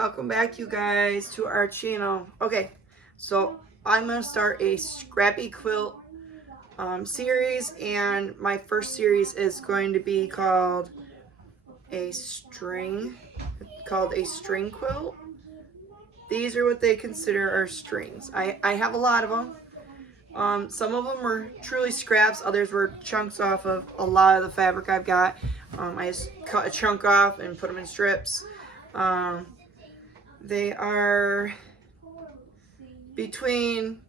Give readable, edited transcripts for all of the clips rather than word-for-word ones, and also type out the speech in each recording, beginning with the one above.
Welcome back, you guys, to our channel. Okay, so I'm going to start a Scrappy quilt series, and my first series is going to be called a string quilt. These are what they consider our strings. I have a lot of them. Some of them were truly scraps, others were chunks off of a lot of the fabric I've got. I just cut a chunk off and put them in strips. They are between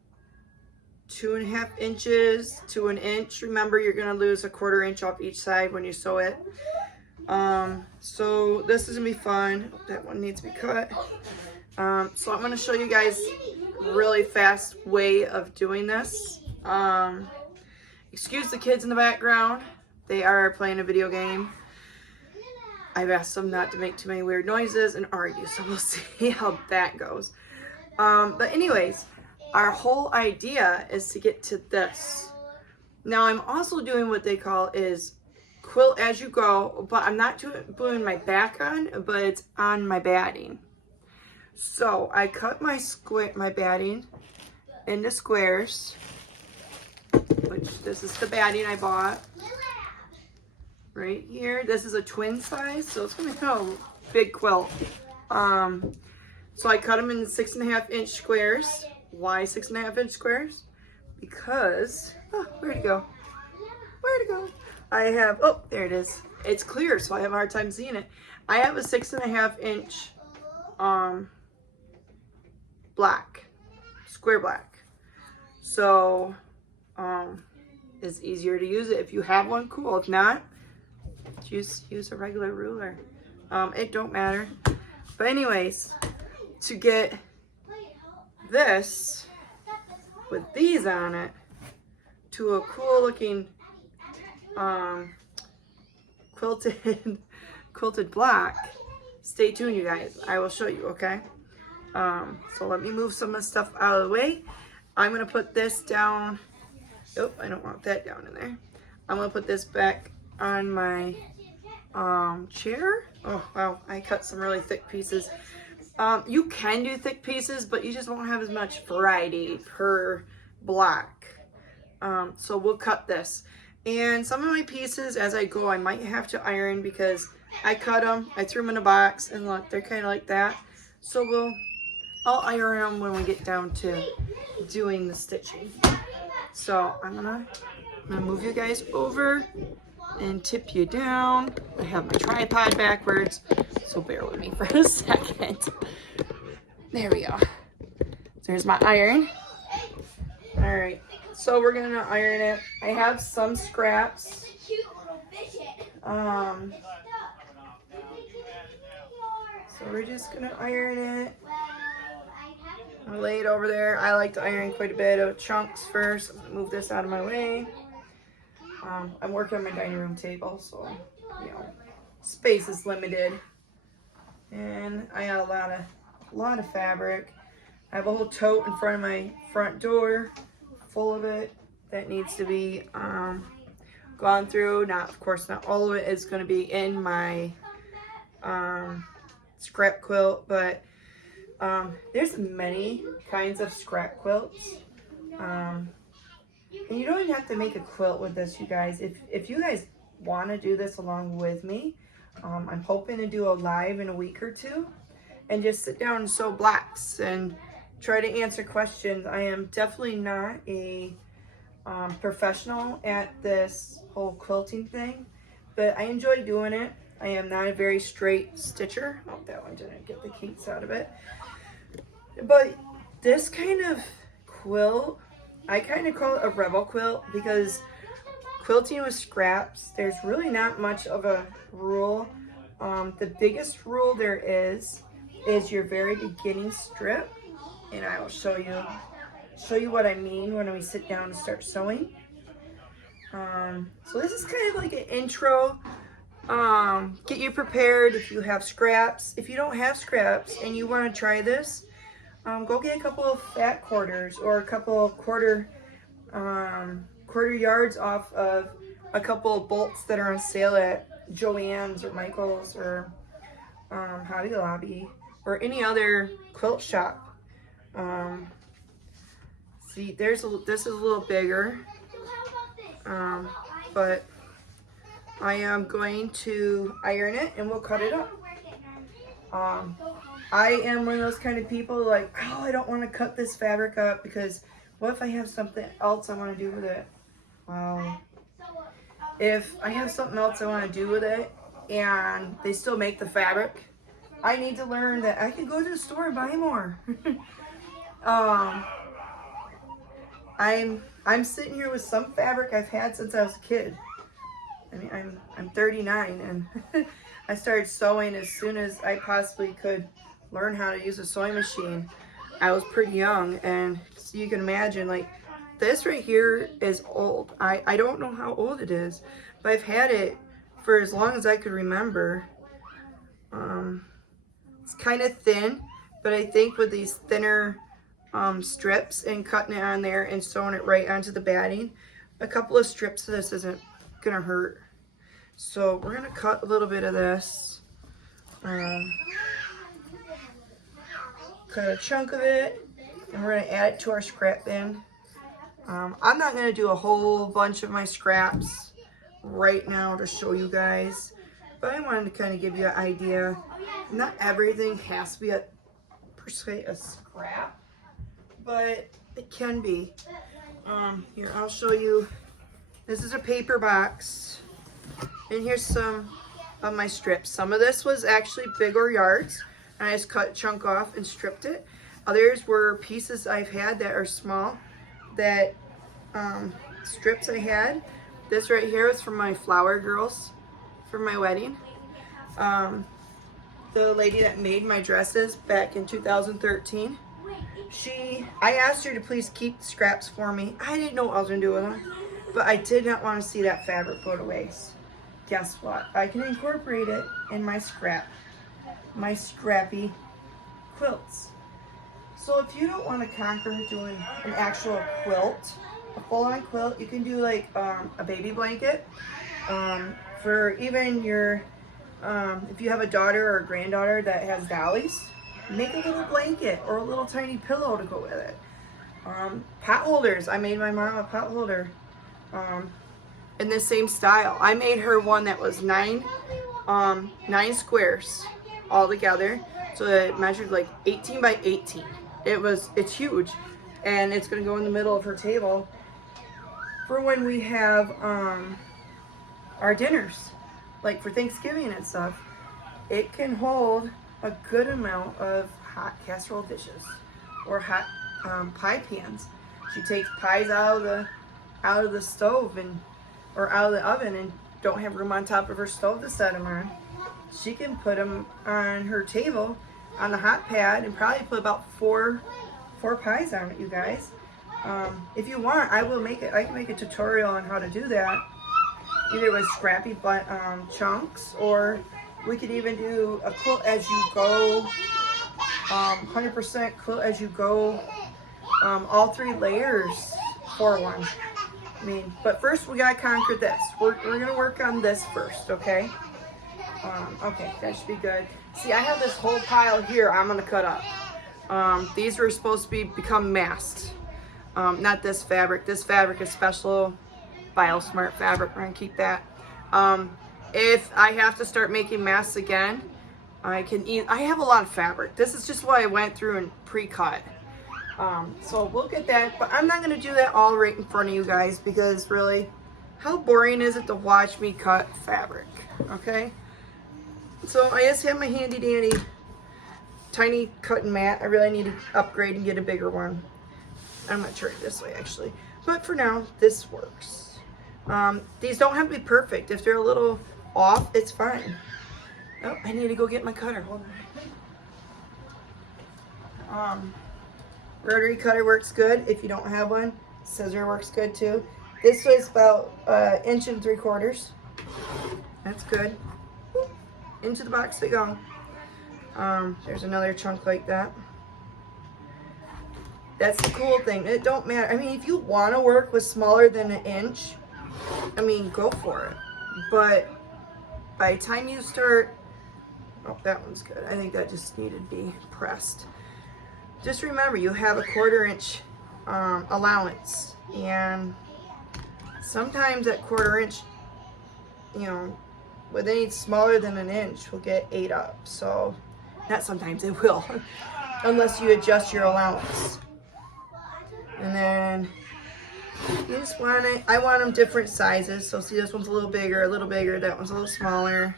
2.5 inches to 1 inch. Remember, you're going to lose 1/4 inch off each side when you sew it. So this is going to be fun. That one needs to be cut. So I'm going to show you guys a really fast way of doing this. Excuse the kids in the background. They are playing a video game. I've asked them not to make too many weird noises and argue, so we'll see how that goes. But anyways, our whole idea is to get to this. Now I'm also doing what they call is quilt as you go, but I'm not doing my back on, but it's on my batting. So I cut my batting into squares, which this is the batting I bought. Right here, this is a twin size, so it's gonna be a big quilt. So I cut them in 6.5 inch squares. Why 6.5 inch squares? Because, where'd it go? Where'd it go? I have, oh, there it is. It's clear, so I have a hard time seeing it. I have a 6.5 inch square black. So, it's easier to use it. If you have one, cool. If not, just use a regular ruler. It don't matter. But anyways, to get this with these on it to a cool looking quilted black, stay tuned, you guys. I will show you, okay? So let me move some of the stuff out of the way. I'm gonna put this down. Oh, I don't want that down in there. I'm gonna put this back on my chair. Oh wow, I cut some really thick pieces. You can do thick pieces, but you just won't have as much variety per block. So we'll cut this. And some of my pieces as I go, I might have to iron because I cut them, I threw them in a box, and look, they're kind of like that. So I'll iron them when we get down to doing the stitching. So I'm gonna move you guys over and tip you down. I have my tripod backwards, so bear with me for a second. There we go. There's my iron. All right, so we're gonna iron it. I have some scraps. So we're just gonna iron it. I'll lay it over there. I like to iron quite a bit of chunks first. I'm gonna move this out of my way. I'm working on my dining room table, so, you know, space is limited. And I got a lot of fabric. I have a whole tote in front of my front door full of it that needs to be gone through. Now, of course, not all of it is going to be in my scrap quilt, but there's many kinds of scrap quilts. And you don't even have to make a quilt with this, you guys. If you guys want to do this along with me, I'm hoping to do a live in a week or two and just sit down and sew blacks and try to answer questions. I am definitely not a professional at this whole quilting thing, but I enjoy doing it. I am not a very straight stitcher. Oh, that one didn't get the kinks out of it. But this kind of quilt, I kind of call it a rebel quilt because quilting with scraps, there's really not much of a rule. The biggest rule there is your very beginning strip, and I will show you what I mean when we sit down and start sewing. So this is kind of like an intro. Get you prepared if you have scraps. If you don't have scraps and you want to try this, go get a couple of fat quarters or a couple of quarter yards off of a couple of bolts that are on sale at Joann's or Michael's or Hobby Lobby. or any other quilt shop. See, this is a little bigger, but I am going to iron it and we'll cut it up. I am one of those kind of people like, oh, I don't want to cut this fabric up because what if I have something else I want to do with it? Well, if I have something else I want to do with it and they still make the fabric, I need to learn that I can go to the store and buy more. I'm sitting here with some fabric I've had since I was a kid. I mean, I'm 39 and I started sewing as soon as I possibly could learn how to use a sewing machine. I was pretty young, and so you can imagine, like, this right here is old. I don't know how old it is, but I've had it for as long as I could remember. It's kind of thin, but I think with these thinner strips and cutting it on there and sewing it right onto the batting, a couple of strips of this isn't gonna hurt. So we're gonna cut a little bit of this, cut a chunk of it, and we're gonna add it to our scrap bin. I'm not gonna do a whole bunch of my scraps right now to show you guys, but I wanted to kind of give you an idea. Not everything has to be per se a scrap, but it can be. Here, I'll show you. This is a paper box, and here's some of my strips. Some of this was actually bigger yards, and I just cut a chunk off and stripped it. Others were pieces I've had that are small, that strips I had. This right here is from my flower girls for my wedding. The lady that made my dresses back in 2013, I asked her to please keep the scraps for me. I didn't know what I was gonna do with them, but I did not want to see that fabric go to waste. Guess what? I can incorporate it in my scrappy quilts. So if you don't want to conquer doing an actual quilt, a full-on quilt, you can do like a baby blanket. For even your, if you have a daughter or a granddaughter that has dollies, make a little blanket or a little tiny pillow to go with it. Pot holders. I made my mom a pot holder in the same style. I made her one that was nine squares all together, so it measured like 18 by 18. It's huge, and it's gonna go in the middle of her table for when we have our dinners, like for Thanksgiving and stuff. It can hold a good amount of hot casserole dishes or hot pie pans. She takes pies out of the stove or out of the oven and don't have room on top of her stove to set them on. She can put them on her table on the hot pad and probably put about four pies on it, you guys. If you want, I can make a tutorial on how to do that, either with Scrappy chunks, or we could even do a quilt as you go, 100% quilt as you go, all 3 layers for one. I mean, but first we gotta conquer this. We're gonna work on this first, okay? Okay, that should be good. See, I have this whole pile here I'm gonna cut up. These were supposed to become masks. Not this fabric. This fabric is special BioSmart fabric. We're gonna keep that. If I have to start making masks again, I have a lot of fabric. This is just what I went through and pre-cut. So we'll get that, but I'm not gonna do that all right in front of you guys, because really, how boring is it to watch me cut fabric, okay? So I just have my handy dandy tiny cutting mat. I really need to upgrade and get a bigger one. I'm gonna turn it this way actually, but for now this works. These don't have to be perfect. If they're a little off, it's fine. Oh, I need to go get my cutter. Hold on. Rotary cutter works good. If you don't have one, scissor works good too. This was about 1 3/4 inches. That's good. Into the box they go. There's another chunk like that. That's the cool thing. It don't matter. I mean, if you want to work with smaller than 1 inch, I mean, go for it. But by the time you start Oh, that one's good. I think that just needed to be pressed. Just remember, you have a 1/4 inch allowance, and sometimes that 1/4 inch, you know, with any smaller than an inch will get ate up. So, not sometimes, it will, unless you adjust your allowance. And then you just want it, I want them different sizes. So see, this one's a little bigger, that one's a little smaller.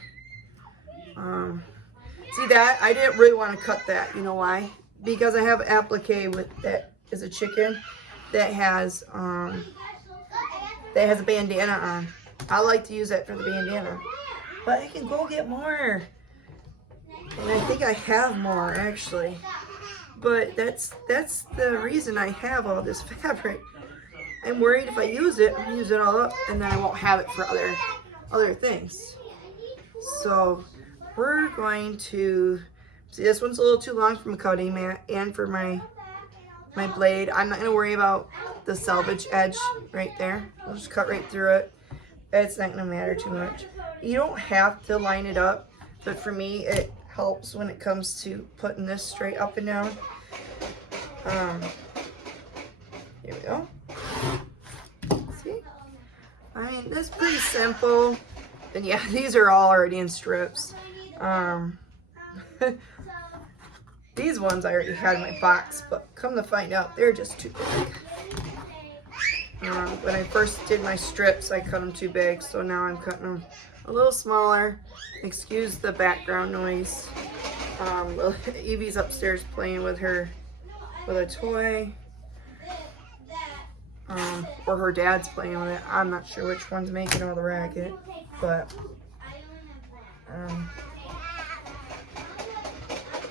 See that? I didn't really want to cut that. You know why? Because I have applique with that is a chicken that has a bandana on. I like to use that for the bandana. But I can go get more. And I think I have more actually. But that's the reason I have all this fabric. I'm worried if I use it, I'll use it all up and then I won't have it for other things. So we're going to see, this one's a little too long for my cutting mat and for my blade. I'm not going to worry about the selvage edge right there. I'll just cut right through it. It's not going to matter too much. You don't have to line it up, but for me it helps when it comes to putting this straight up and down. Here we go. See? I mean, that's pretty simple. And yeah, these are all already in strips. These ones I already had in my box, but come to find out, they're just too big. When I first did my strips, I cut them too big, so now I'm cutting them a little smaller. Excuse the background noise. Evie's upstairs playing with a toy. Or her dad's playing with it. I'm not sure which one's making all the racket, but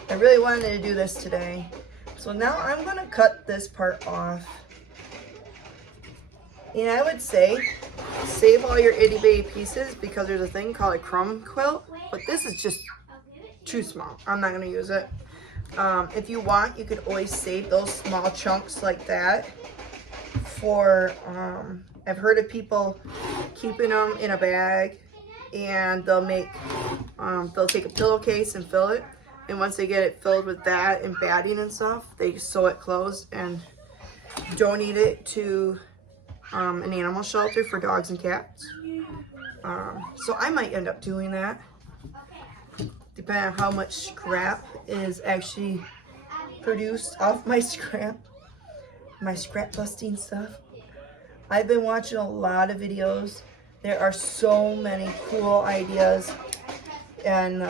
I really wanted to do this today. So now I'm gonna cut this part off. And I would say save all your itty bitty pieces because there's a thing called a crumb quilt, but this is just too small. I'm not gonna use it. If you want, you could always save those small chunks like that for, I've heard of people keeping them in a bag and they'll make, they'll take a pillowcase and fill it. And once they get it filled with that and batting and stuff, they sew it closed and donate it to an animal shelter for dogs and cats. So I might end up doing that, depending on how much scrap is actually produced off my scrap busting stuff. I've been watching a lot of videos. There are so many cool ideas and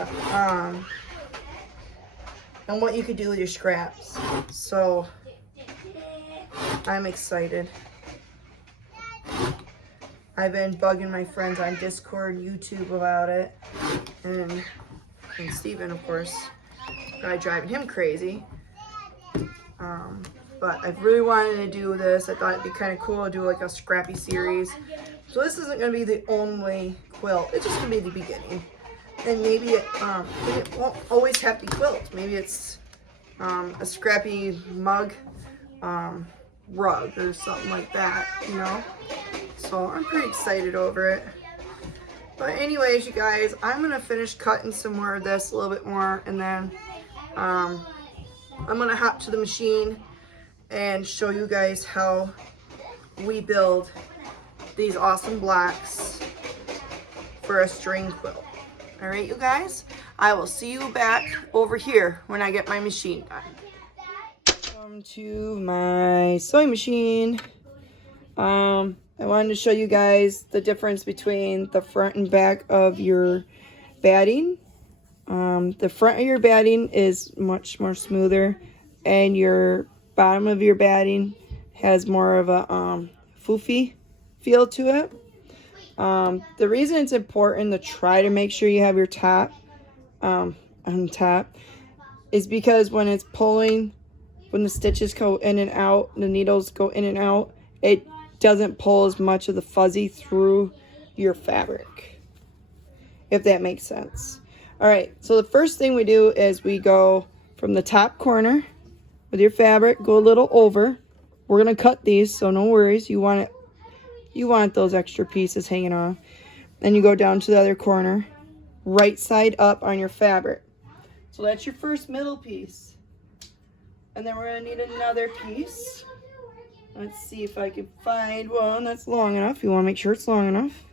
what you could do with your scraps. So I'm excited. I've been bugging my friends on Discord and YouTube about it, and Steven, of course, probably driving him crazy. But I really wanted to do this. I thought it'd be kind of cool to do like a Scrappy series. So this isn't going to be the only quilt. It's just going to be the beginning. And maybe it won't always have to be quilts. Maybe it's a Scrappy mug rug or something like that, you know. So I'm pretty excited over it. But anyways, you guys, I'm going to finish cutting some more of this, a little bit more, and then I'm going to hop to the machine and show you guys how we build these awesome blocks for a string quilt. All right, you guys, I will see you back over here when I get my machine done. Welcome to my sewing machine. I wanted to show you guys the difference between the front and back of your batting. The front of your batting is much more smoother, and your bottom of your batting has more of a foofy feel to it. The reason it's important to try to make sure you have your top on top is because when it's pulling, when the stitches go in and out, the needles go in and out, it doesn't pull as much of the fuzzy through your fabric, if that makes sense. All right, so the first thing we do is we go from the top corner with your fabric, go a little over. We're gonna cut these, so no worries. You want those extra pieces hanging off. Then you go down to the other corner, right side up on your fabric. So that's your first middle piece. And then we're going to need another piece. Let's see if I can find one that's long enough. You want to make sure it's long enough.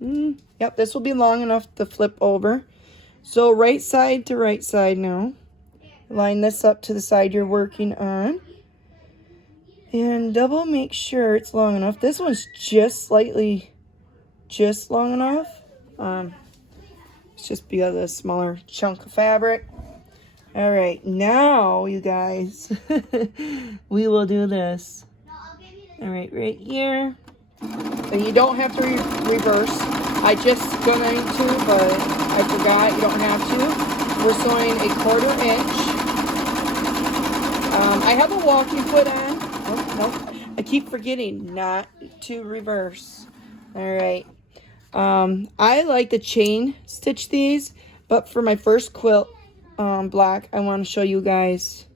Yep, this will be long enough to flip over. So right side to right side now. Line this up to the side you're working on. And double make sure it's long enough. This one's just long enough. It's just because of a smaller chunk of fabric. All right, now you guys, we will do this. All right, right here. And you don't have to reverse. I just going to, but I forgot you don't have to. We're sewing a 1/4 inch. I have a walking foot on. Nope. I keep forgetting not to reverse. All right. I like to chain stitch these, but for my first quilt block, I want to show you guys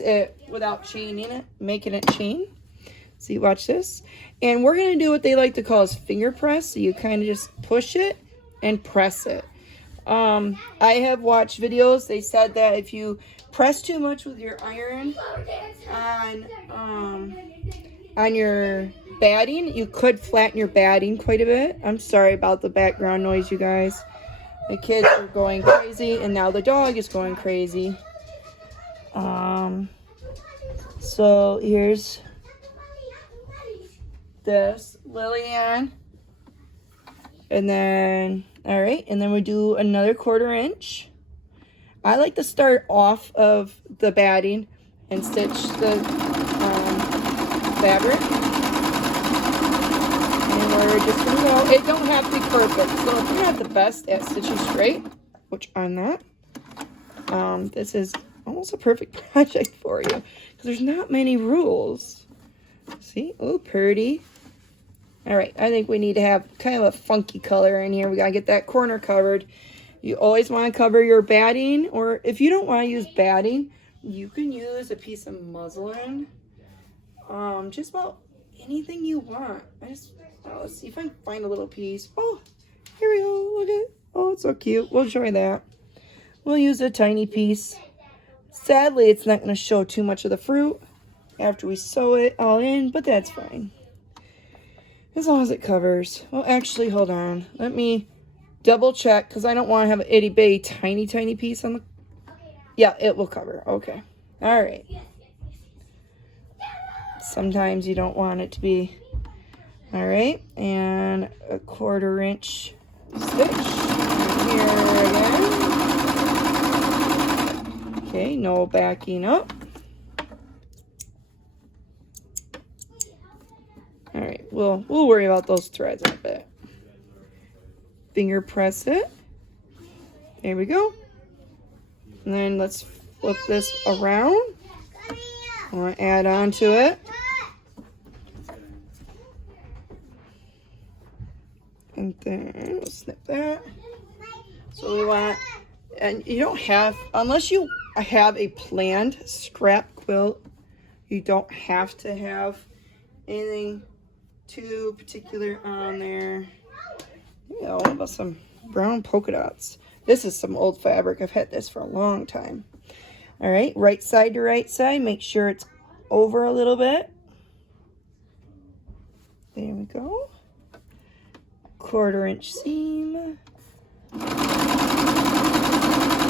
it without chaining it, making it chain. See, watch this. And we're going to do what they like to call as finger press. So you kind of just push it and press it. I have watched videos. They said that if you press too much with your iron on your batting, you could flatten your batting quite a bit. I'm sorry about the background noise, you guys. The kids are going crazy, and now the dog is going crazy. So here's this Lillian, and then all right, and then we do another 1/4 inch. I like to start off of the batting and stitch the fabric, and we're just gonna go. It don't have to be perfect, so if you're not the best at stitching straight, which I'm not, this is almost a perfect project for you because there's not many rules. See, oh, pretty. All right, I think we need to have kind of a funky color in here. We gotta get that corner covered. You always want to cover your batting, or if you don't want to use batting, you can use a piece of muslin. Just about anything you want. Let's see if I can find a little piece. Oh, here we go. Look at it. Oh, it's so cute. We'll try that. We'll use a tiny piece. Sadly, it's not going to show too much of the fruit after we sew it all in, but that's fine. As long as it covers. Well, actually, hold on. Let me double check because I don't want to have an itty bitty tiny piece on the... Yeah, it will cover. Okay. All right. Sometimes you don't want it to be... All right. And a 1/4 inch stitch. Here again. Okay, no backing up. All right, we'll worry about those threads in a bit. Finger press it. There we go. And then let's flip this around. I want to add on to it. And then we'll snip that. So we want, and you don't have, unless you have a planned scrap quilt, you don't have to have anything too particular on there. You know, what about some brown polka dots? This is some old fabric. I've had this for a long time. All right, right side to right side. Make sure it's over a little bit. There we go. 1/4 inch seam.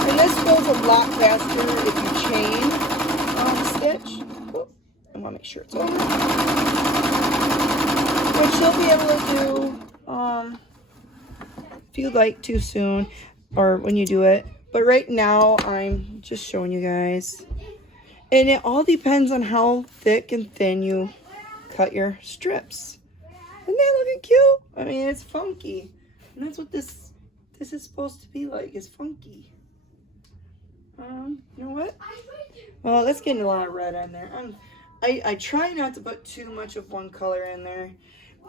And this goes a lot faster if you chain stitch. Oh, I want to make sure it's over. Which you'll be able to do if you like too soon or when you do it. But right now, I'm just showing you guys. And it all depends on how thick and thin you cut your strips. Isn't that looking cute? I mean, it's funky. And that's what this is supposed to be like. It's funky. You know what? Well, that's getting a lot of red in there. I try not to put too much of one color in there.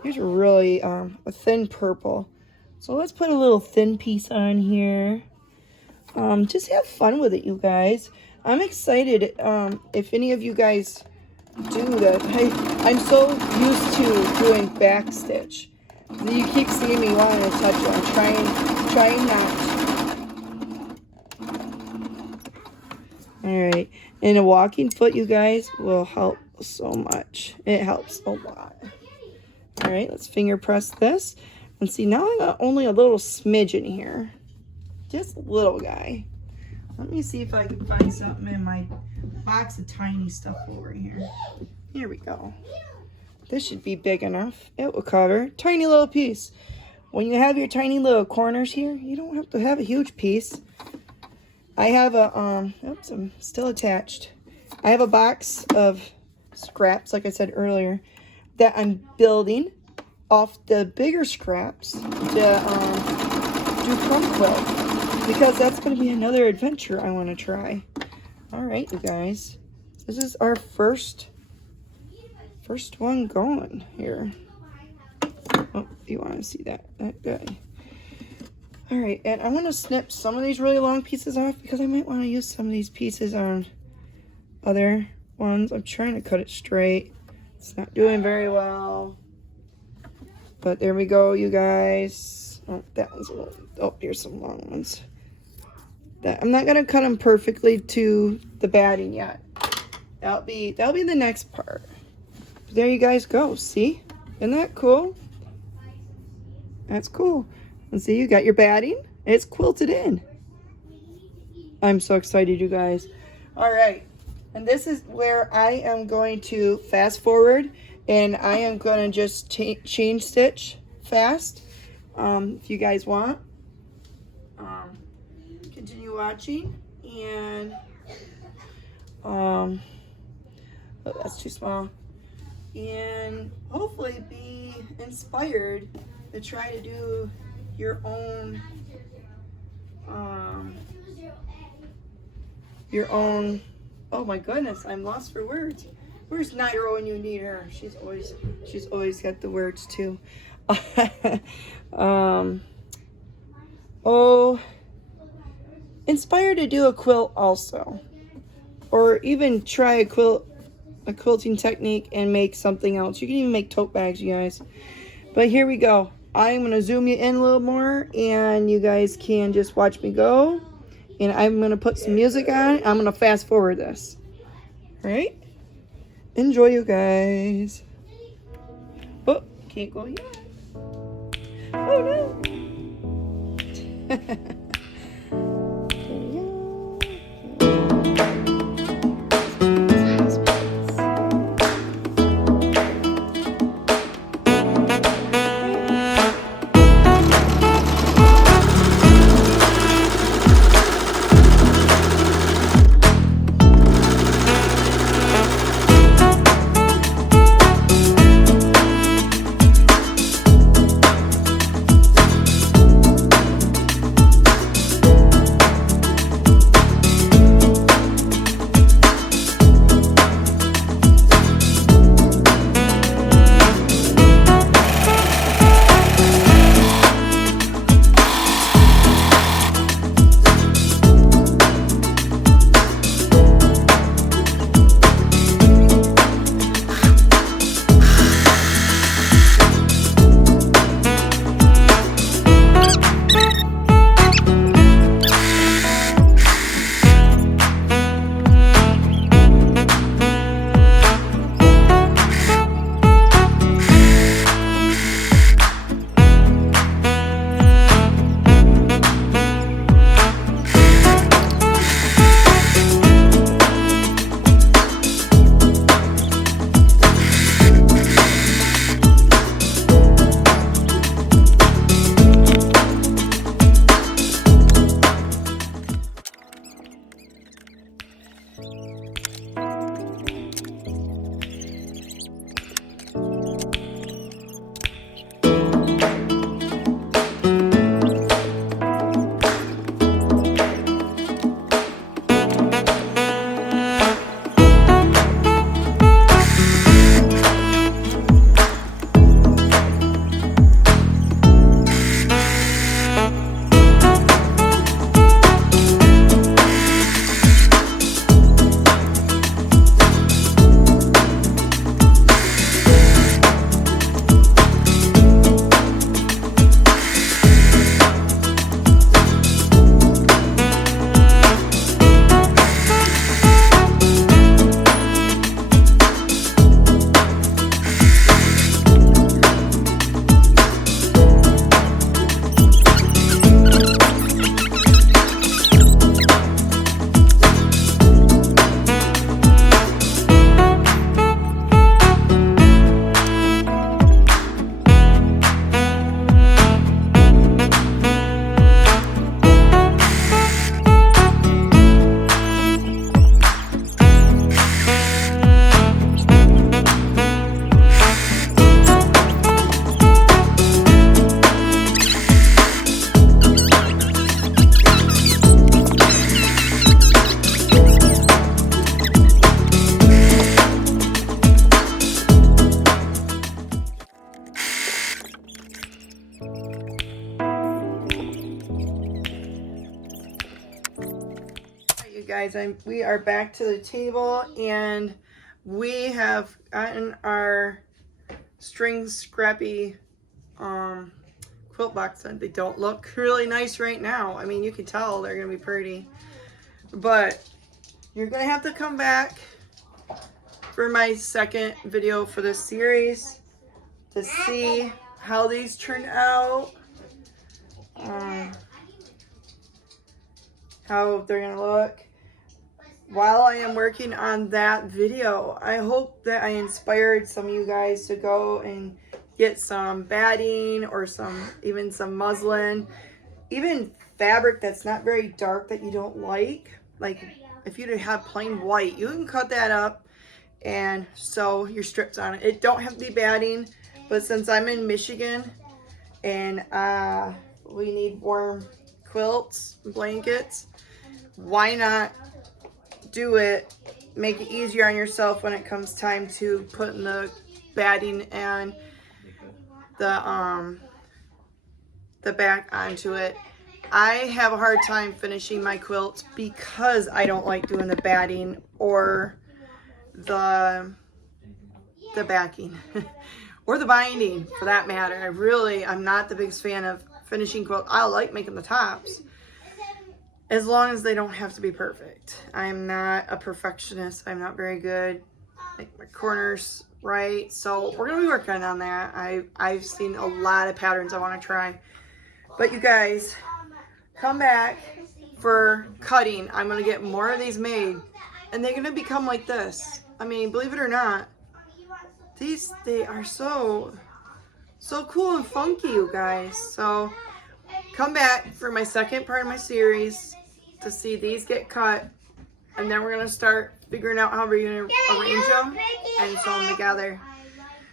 Here's a really a thin purple. So let's put a little thin piece on here. Just have fun with it, you guys. I'm excited if any of you guys do that. I'm so used to doing back stitch. You keep seeing me wanting to touch it. I'm trying not. Alright. And a walking foot, you guys, will help so much. It helps a lot. Alright, let's finger press this. And see, now I got only a little smidge in here. Just a little guy. Let me see if I can find something in my box of tiny stuff over here. Here we go. This should be big enough. It will cover. Tiny little piece. When you have your tiny little corners here, you don't have to have a huge piece. I have a, oops, I'm still attached. I have a box of scraps, like I said earlier, that I'm building off the bigger scraps to do crumb quilt, because that's going to be another adventure I want to try. All right, you guys, this is our first one going here. Oh, you want to see that guy. All right, and I'm going to snip some of these really long pieces off because I might want to use some of these pieces on other ones. I'm trying to cut it straight. It's not doing very well. But there we go, you guys. Oh, that one's a little, oh, here's some long ones. I'm not going to cut them perfectly to the batting yet. That'll be the next part. But there you guys go, see? Isn't that cool? That's cool. And see, you got your batting. It's quilted in. I'm so excited, you guys. All right. And this is where I am going to fast forward. And I am going to just chain stitch fast. If you guys want. Continue watching. And, oh, that's too small. And hopefully be inspired to try to do your own oh my goodness, I'm lost for words. Where's Nairo when you need her? She's always got the words too. Oh, inspired to do a quilt also, or even try a quilting technique and make something else. You can even make tote bags, you guys. But here we go. I'm going to zoom you in a little more, and you guys can just watch me go. And I'm going to put some music on. I'm going to fast forward this. All right? Enjoy, you guys. Oh, can't go yet. Oh, no. guys, we are back to the table, and we have gotten our string Scrappy quilt box on. They don't look really nice right now. I mean, you can tell they're gonna be pretty, but you're gonna have to come back for my second video for this series to see how these turn out, how they're gonna look. While I am working on that video, I hope that I inspired some of you guys to go and get some batting or even some muslin, even fabric that's not very dark that you don't like if you have plain white, you can cut that up and sew your strips on it. It don't have to be batting, but since I'm in Michigan and we need warm quilts and blankets, why not do it, make it easier on yourself when it comes time to putting the batting and the back onto it. I have a hard time finishing my quilts because I don't like doing the batting or the backing or the binding for that matter. I'm not the biggest fan of finishing quilts. I like making the tops as long as they don't have to be perfect. I'm not a perfectionist. I'm not very good. Make my corners right. So we're gonna be working on that. I've seen a lot of patterns I want to try. But you guys, come back for cutting. I'm gonna get more of these made, and they're gonna become like this. I mean, believe it or not, they are so cool and funky, you guys. So come back for my second part of my series to see these get cut, and then we're gonna start figuring out how we're gonna arrange them and sew them together.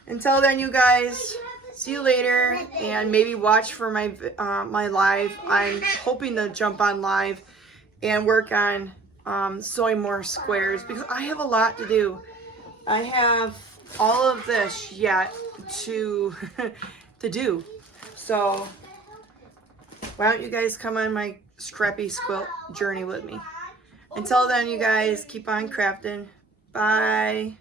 Until then, you guys, see you later, and maybe watch for my my live. I'm hoping to jump on live and work on sewing more squares because I have a lot to do. I have all of this yet to do. So why don't you guys come on my Scrappy quilt journey with me? Until then, you guys, keep on crafting. Bye.